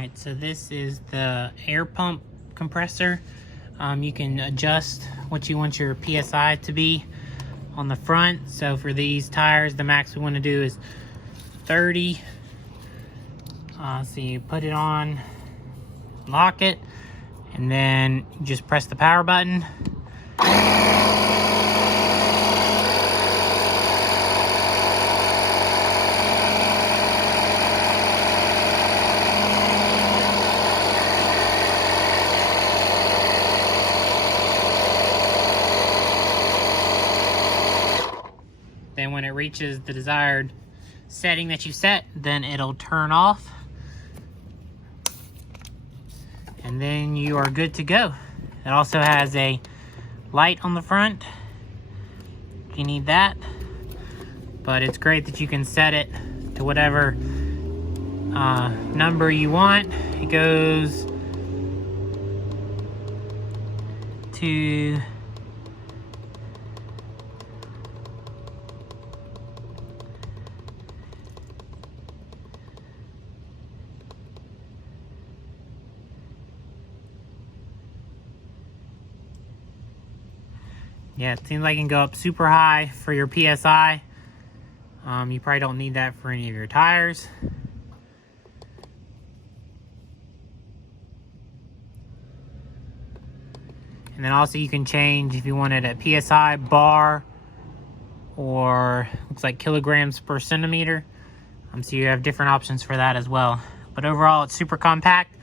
Alright, so this is the air pump compressor. You can adjust what you want your PSI to be on the front. So for these tires, the max we want to do is 30. So you put it on, lock it, and then you just press the power button. Then when it reaches the desired setting that you set, then it'll turn off. And then you are good to go. It also has a light on the front if you need that. But it's great that you can set it to whatever number you want. It goes to yeah, it seems like it can go up super high for your PSI. You probably don't need that for any of your tires. And then also you can change if you want it at PSI, bar, or looks like kilograms per centimeter. So you have different options for that as well. But overall, it's super compact,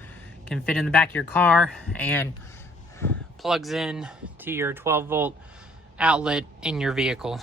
can fit in the back of your car, and plugs in to your 12-volt outlet in your vehicle.